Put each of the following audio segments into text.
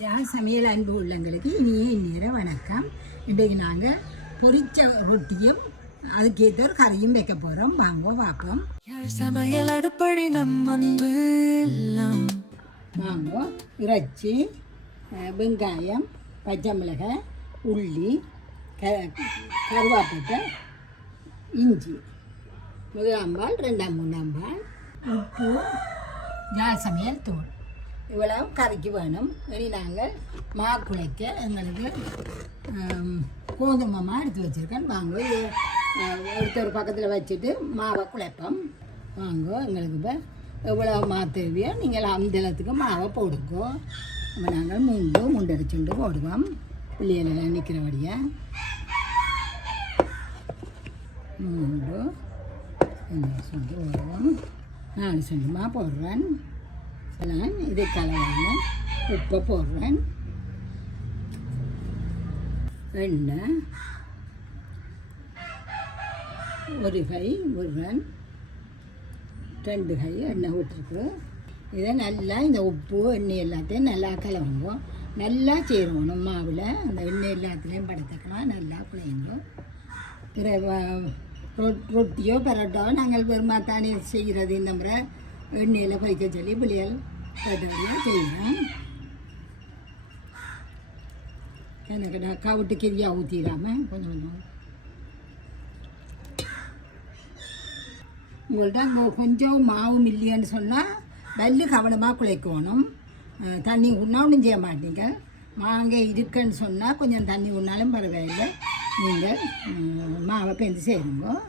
யாழ் சமையல் அன்பு உள்ளங்களுக்கு இனிய இந்நேர வணக்கம். இன்றைக்கு நாங்கள் பொரிச்ச ரொட்டியும் அதுக்கேற்ற ஒரு கறியும் வைக்க போகிறோம். வாங்க பார்ப்போம். யாழ் சமையல் அடுப்படி நம்ம அன்பு வாங்க. இறைச்சி, வெங்காயம், பச்சை மிளகாய், உள்ளி, கருவாப்பட்டை, இஞ்சி, முதலாம்பால், ரெண்டாம் மூணாம்பால், உப்பு, யாழ் சமையல் தூள் இவ்வளவு கறிக்கு வேணும். இனி நாங்கள் மா குழைக்க எங்களுக்கு கோதுமை மா எடுத்து வச்சுருக்கேன். வாங்க எடுத்து ஒரு பக்கத்தில் வச்சுட்டு மாவை குழைப்போம். வாங்க எங்களுக்கு இப்போ எவ்வளோ மா தேவையோ நீங்கள் அந்த இடத்துக்கு மாவை போடுங்கோ. அப்போ நாங்கள் முண்டடிச்சுண்டு போடுவோம். பிள்ளைகளெல்லாம் நிற்கிறபடியாக 3 சுண்டு போடுவோம். 4 சுண்டுமா போடுறேன். இது கலவான உப்பை போடுறேன். எண்ணெய் ஒரு கை விடுறேன். 2 கை எண்ணெய் விட்டுருக்கு. இதை நல்லா இந்த உப்பு எண்ணெய் எல்லாத்தையும் நல்லா கலவுங்க. நல்லா சேருவோம் மாவில். அந்த எண்ணெய் எல்லாத்துலேயும் படுத்துக்கலாம். நல்லா குழையுங்க. ரொட்டியோ பரோட்டாவோ நாங்கள் பெருமா தானே செய்கிறது. இந்த முறை எண்ணெயில் பறிக்க சொல்லி பிள்ளைகள் பரோட்டாவையும் செய்வேன். எனக்கு நான் கவுட்டு கெரியாக ஊற்றிடாமல் கொஞ்சம் கொஞ்சம் உங்கள்கிட்ட கொஞ்சம் மாவு இல்லைன்னு சொன்னால் வல்லு கவனமாக குழைக்கணும். தண்ணி உண்ணாலும் செய்ய மாட்டீங்க. மாங்க இருக்குன்னு சொன்னால் கொஞ்சம் தண்ணி உண்ணாலும் பரவாயில்லை. நீங்கள் மாவை பெஞ்சு செய்யுங்க.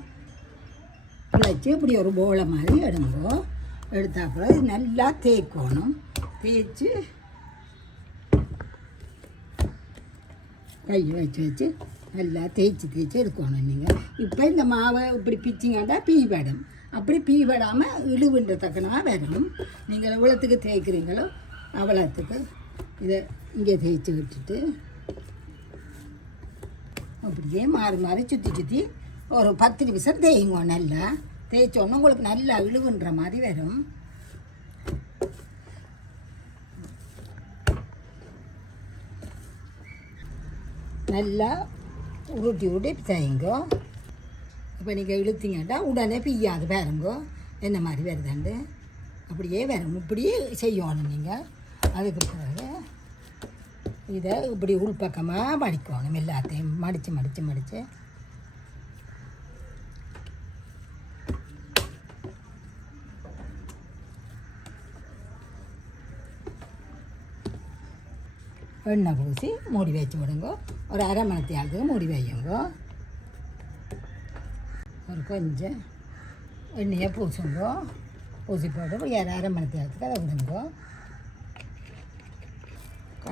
குழைச்சி இப்படி ஒரு போலை மாதிரி எடுங்கோ. எடுத்தாப்புல இது நல்லா தேய்க்கணும். தேய்ச்சி கையை வச்சு நல்லா தேய்ச்சி எடுக்கணும். நீங்கள் இப்போ இந்த மாவை இப்படி பிச்சிங்காட்டா பீவடம். அப்படி பீவடாமல் இழுவுன்ற தக்கனாக வரணும். நீங்கள் எவ்வளோத்துக்கு தேய்க்கிறீங்களோ அவ்வளோத்துக்கு இதை இங்கே தேய்ச்சி விட்டுட்டு அப்படியே மாறி மாறி சுற்றி ஒரு 10 நிமிஷம் தேய்ங்க. நல்லா தேய்ச்சோன்னா உங்களுக்கு நல்லா இழுவுன்ற மாதிரி வரும். நல்லா உருட்டி தேய்ங்கோ. இப்போ நீங்கள் இழுத்தீங்கன்னா உடனே பிய்யாது பாருங்கோ என்ன மாதிரி வருதாண்டு. அப்படியே வரும். இப்படியே செய்யணும் நீங்கள். அதுக்கு பிறகு இதை இப்படி உள்பக்கமாக மடிக்கணும். எல்லாத்தையும் மடித்து எண்ணெய் பூசி மூடி வச்சு விடுங்க. ஒரு அரை மணித்தியாலத்துக்கு மூடி வையுங்க. ஒரு கொஞ்சம் எண்ணெயை பூசுங்க. பூசி போட்டு அரை மணித்தியாலத்துக்கு அதை விடுங்க.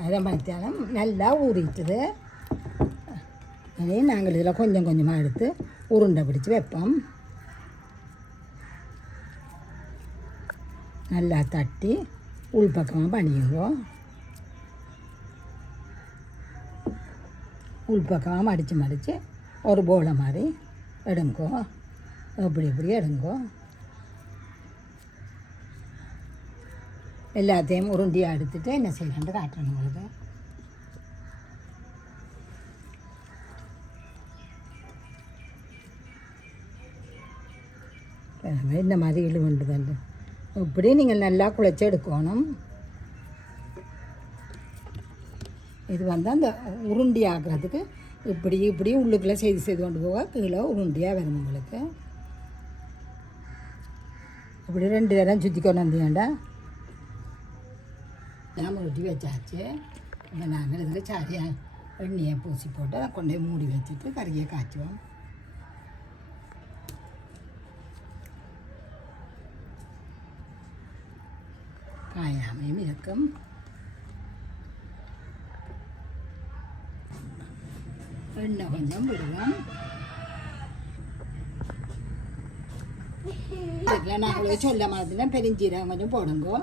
அரை மணித்தியாலம் நல்லா ஊறிட்டுது. அதையும் நாங்கள் இதில் கொஞ்சம் கொஞ்சமாக எடுத்து உருண்டை பிடிச்சி வைப்போம். நல்லா தட்டி உள்பக்கமாக பண்ணிடுங்க. உள்பக்கமாக மடித்து ஒரு போலை மாதிரி எடுங்கோ. இப்படி எடுங்கோ. எல்லாத்தையும் உருண்டியாக எடுத்துகிட்டு என்ன செய்யலான்ட்டு காட்டுறேன் உங்களுக்கு. இந்த மாதிரி இழுவண்டுதல் இப்படி நீங்கள் நல்லா குழைச்சி எடுக்கணும். இது அந்த உருண்டி ஆக்குறதுக்கு இப்படி உள்ளுக்குள்ளே செய்து கொண்டு போக கீழே உருண்டியாக வரும் உங்களுக்கு. இப்படி 2 தரம் சுற்றி கொண்டு வந்தீங்கண்டா நாம் ரொட்டி வச்சாச்சு. இப்போ நாங்கள் இதில் சாரியாக எண்ணெயை பூசி போட்டு அதை கொண்டே மூடி வச்சுட்டு கறியை காய்ச்சுவோம். காயாமையும் இருக்கும். எண்ணெய் கொஞ்சம் விடுவோம். இதுக்குள்ள நாங்கள் சொல்ல மாதிரி பெருஞ்சீரகம் கொஞ்சம் போடுங்கோ.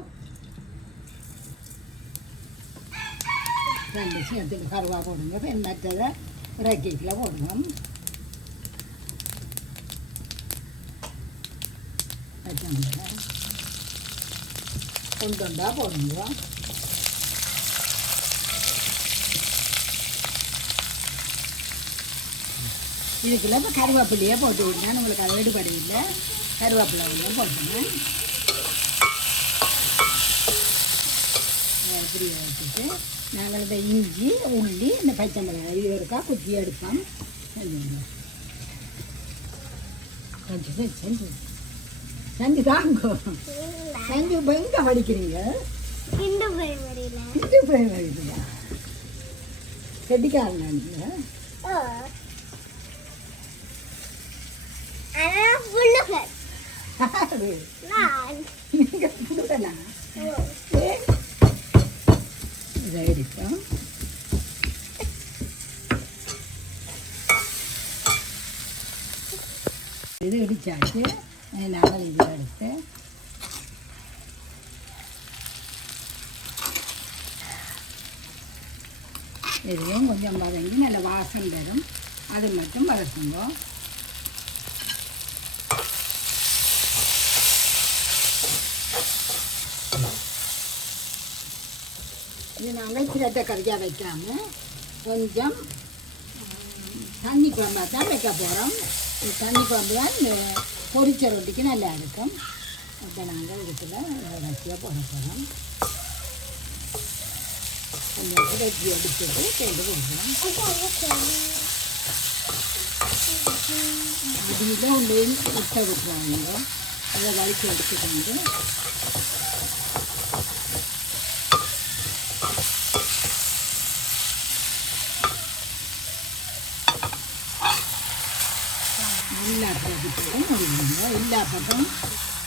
2 சேர்த்துக்கு கருவா போடுங்க. மற்றதை இறக்கிக்கில் போடுவோம். பச்சை மிளகாய் கொண்டு போடுங்க. இதுக்குள்ள இப்போ கருவேப்பிலையே போட்டு விட்டேன். நம்மளுக்கு அது எடுபடி இல்லை. கருவேப்பிலை ஒன்றும் போட்டுனேன். இப்படி வச்சுட்டு நாங்கள் இந்த இஞ்சி உள்ளி இந்த பச்சை மிளகாய் இது இருக்கா குத்தி எடுப்போம். செஞ்சு செஞ்சு தாங்கோ. செஞ்சு இப்போ எங்கே படிக்கிறீங்க? இந்து பிரைமரியா? செட்டிக்காரனா நீங்கள்? இதை எடுப்போம். இது இடிச்சாச்சு. நாங்கள் இதில் எடுத்து இதுவும் கொஞ்சம் வதங்கி நல்ல வாசம் தரும். அது மட்டும் வதக்குங்க. இது நாங்கள் சிரட்டை கறியாக வைக்காமல் கொஞ்சம் தண்ணி குழம்பா தான் வைக்க போகிறோம். தண்ணி குழம்பு தான் இந்த பொரிச்ச ரொட்டிக்கு நல்லா இருக்கும். அப்போ நாங்கள் இதுக்குள்ள வச்சியாக போட போகிறோம். கொஞ்சம் வெட்டி எடுத்துட்டு செய்து கொடுக்குறோம். அதில் ஒன்றையும் முட்டை விட்டுருவாங்க. அதை வலிச்சு எடுத்துக்கொண்டு எல்லா பக்கத்துக்கும் முடியுங்க. எல்லா பக்கம்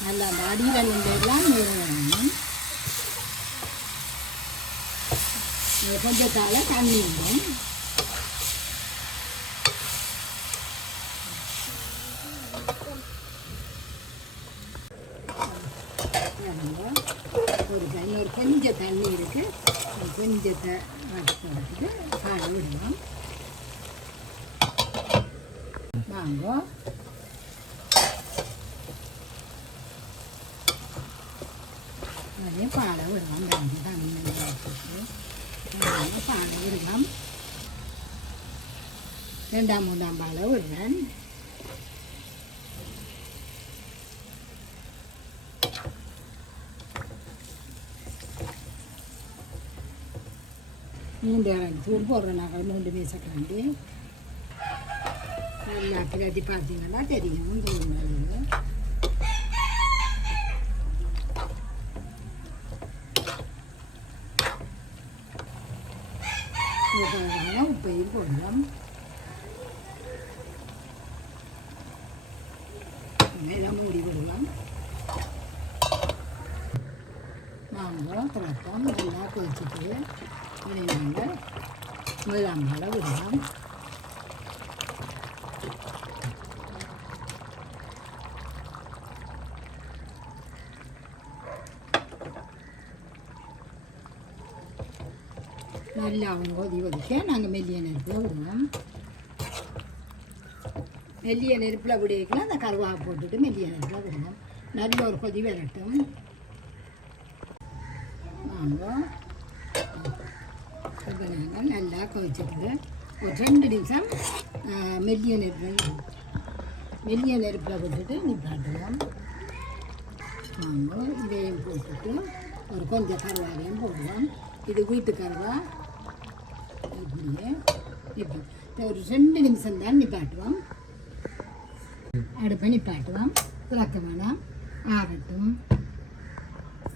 நல்லா அந்த அடியில் நின்றெல்லாம் வேணும். கொஞ்சத்தால் தண்ணி விடும். இன்னொரு கொஞ்சம் தண்ணி இருக்குது. கொஞ்சத்தை வச்சுட்டு காய விடலாம். வாங்க அதே பாலை விடலாம். தண்ணி வச்சுட்டு பாலை விடலாம். 2ஆம் 3ஆம் பாலை விடுறேன். மூன்று தூள் போடுறேன். நாங்கள் 3 மேசக்கரண்டி. நல்லா பிரதி பார்த்தீங்கன்னா தெரியும். தூள் உப்பையும் போடலாம். மேலே மூடி விடலாம். நாங்கள் திறப்போம். நல்லா கொதிச்சுட்டு இதை நாங்கள் 1ஆம் பாலை விடலாம். நல்லா அவங்க கொதிக்க நாங்கள் மெல்லிய நெருப்பில் விடுவோம். மெல்லிய நெருப்பில் விடைக்கலாம். அந்த கருவாக போட்டுட்டு மெல்லிய நெருப்பில் விடுவோம். நல்ல ஒரு கொதி வரட்டும். நாங்கள் இப்போ நாங்கள் நல்லா கொதிச்சுட்டு ஒரு 2 நிமிஷம் மெல்லிய நெருப்பில் விட்டுட்டு நிப்பாட்டுவோம். நாங்கள் இதையும் போட்டுட்டு ஒரு கொஞ்சம் கருவாவையும் போடுவோம். இது வீட்டு கருவா. இப்படியே இப்போ ஒரு 2 நிமிஷம் தான் நிப்பாட்டுவோம். அடுப்பை நிப்பாட்டுவோம். திறக்க வேணாம், ஆகட்டும்.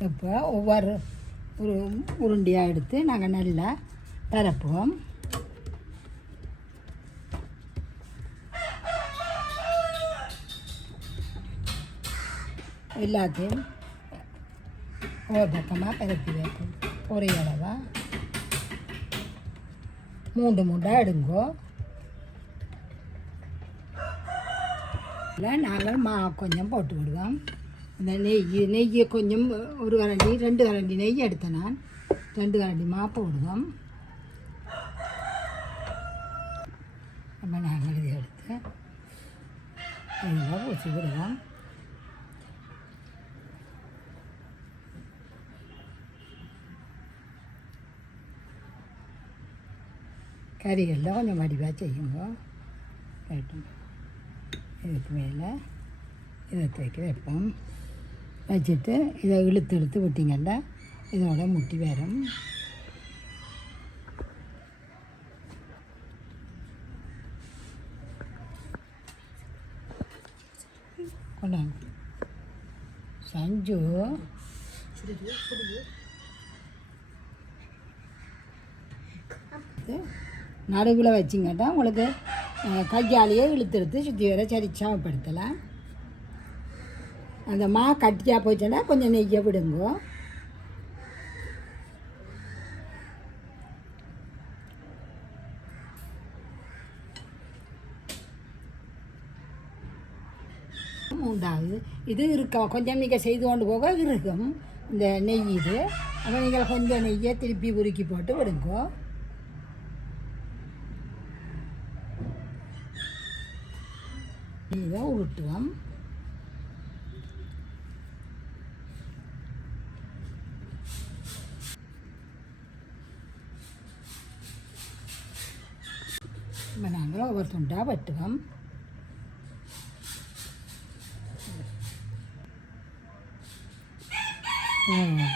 இப்போ ஒவ்வொரு ஒரு உருண்டையாக எடுத்து நாங்கள் நல்லா பரப்புவோம். எல்லாத்தையும் ஒரு பக்கமாக பரப்பி வைப்போம். ஒரே அளவாக 3 மூட்டை எடுங்கோ. இல்லை நாங்கள் கொஞ்சம் போட்டு விடுவோம். இந்த நெய்யை கொஞ்சம் 1 கரண்டி 2 கரண்டி நெய் எடுத்தேன் நான். 2 கரண்டி போடுவோம். அப்போ நாங்கள் இதை எடுத்து நல்லா ஊற்றி விடுவோம். கறியெல்லாம் கொஞ்சம் வடிவாக செய்யுங்க. ரைட்டும் இதுக்கு மேலே இதை தூக்கி வைப்போம். வச்சுட்டு இதை இழுத்து இழுத்து விட்டிங்கன்னா இதோட முட்டி வரும். கொண்டாங்க சஞ்சு. நடுவில் வச்சிங்கன்னா உங்களுக்கு கையாலேயே இழுத்து சுற்றி வர சரி சமப்படுத்தலாம். அந்த மா கட்டியாக போச்சுன்னா கொஞ்சம் நெய்யை விடுங்க. மூன்றாவது இது இருக்க கொஞ்சம் நீங்கள் செய்து கொண்டு போக இருக்கும் இந்த நெய். இது அப்போ நீங்கள் கொஞ்சம் நெய்யை திருப்பி உருக்கி போட்டு விடுங்க. இதை உருட்டுவோம். இப்போ நாங்கள் ஒவ்வொரு துண்டாக வெட்டுவோம்.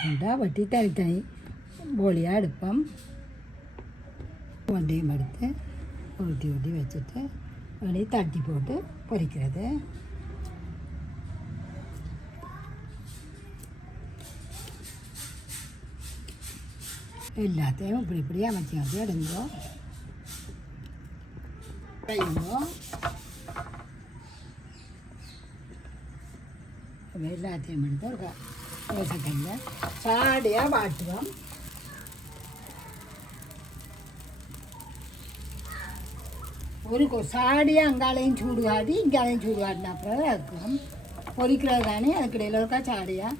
துண்டாக வெட்டி தனித்தனி போலியாக எடுப்போம். வண்டியும் எடுத்து உருட்டி உருட்டி வச்சுட்டு வெளியே தட்டி போட்டு பொரிக்கிறது. எல்லாத்தையும் இப்படி இப்படி அமைச்சி அமைச்சி எடுங்கோ கையுங்கோ. எல்லாத்தையும் எடுத்து ஒரு செகண்டில் சாடியாக வாட்டுவோம். ஒரு சாடியாக அங்காலையும் சூடு காட்டி இங்காலையும் சூடு காட்டினா அப்புறம் இருக்கும் பொரிக்கிறது தானே. அதுக்கு இடையில இருக்கா சாடியாக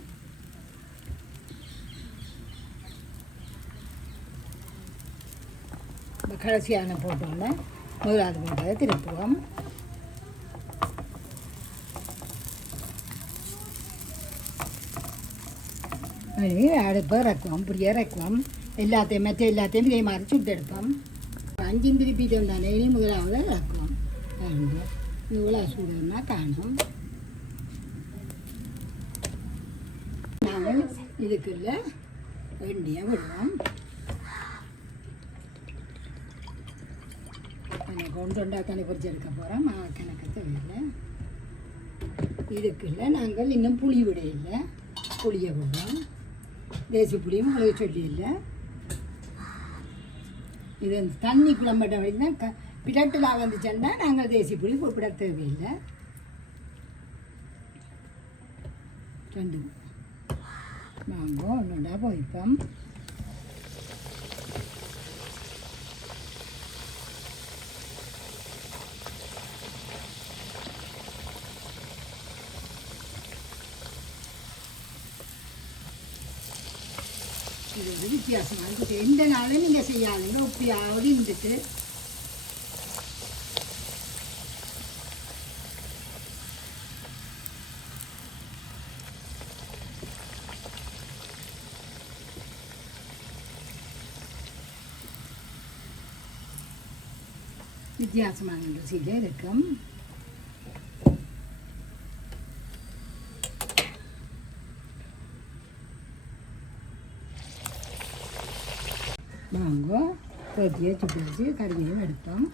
கடைசியான போட்டோன்னு முதலாவது போட்டதை திருப்புவோம். அடுப்பை இறக்குவோம். இப்படியே இறக்குவோம். எல்லாத்தையும் மற்ற எல்லாத்தையும் இதே மாதிரி சுட்டு எடுப்போம். 5 திருப்பிட்டு வந்தானே இனி முதலாவது இறக்குவோம். இவ்வளோ சூடுன்னா காணும். நாங்கள் இதுக்குள்ள வெண்டியாக விடுவோம். கொண்டு தண்ணி பொறிச்சு எடுக்க போகிறோம். கணக்கு தேவையில்லை. இதுக்குள்ள நாங்கள் இன்னும் புளி விட இல்லை. புளியை போடுறோம். தேசி புளியும் உங்களுக்கு சொல்லி இல்லை. இது தண்ணி குழம்பட்ட வரைக்கும் பிடட்டில் வந்துச்சுன்னா நாங்கள் தேசி புளி பிட தேவையில்லை. 2 மாங்கோ ஒன்றா போய்ப்போம். இது ஒரு வித்தியாசமாக இருக்குது. எந்த நாளும் நீங்கள் செய்யாதுங்க. உப்பியாவது இருந்துட்டு வித்தியாசமான ருசியில் இருக்கும். வாங்கோ ரொட்டியை சுட்டு வச்சு கறியையும் எடுப்போம்.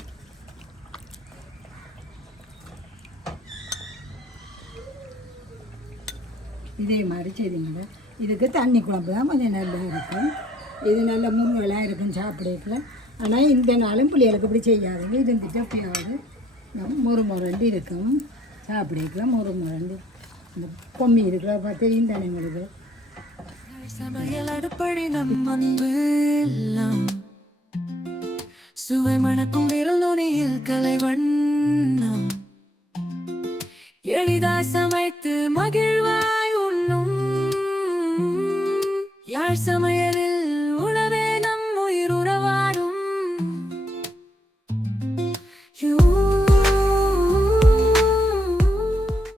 இதே மாதிரி செய்திங்க. இதுக்கு தண்ணி குழம்பு தான் கொஞ்சம் நல்லா இருக்கும். இது நல்ல முருங்கெல்லாம் இருக்கும் சாப்பிடல. ஆனால் இந்த நாளும் பிள்ளைகளுக்கு இப்படி செய்யாதுங்க. இருந்துட்டு எப்பயாவது முருண்டு இருக்கும் சாப்பிடலாம். முருண்டு இந்த பொம்மி இருக்கிற பார்த்து இந்த உங்களுக்கு சமையல் அடுப்படி நம் அன்பு எல்லாம் சுவை மணக்கும் விரல் நுனியில் கலைவண்ணம் எளிதாய் சமைத்து மகிழ்வா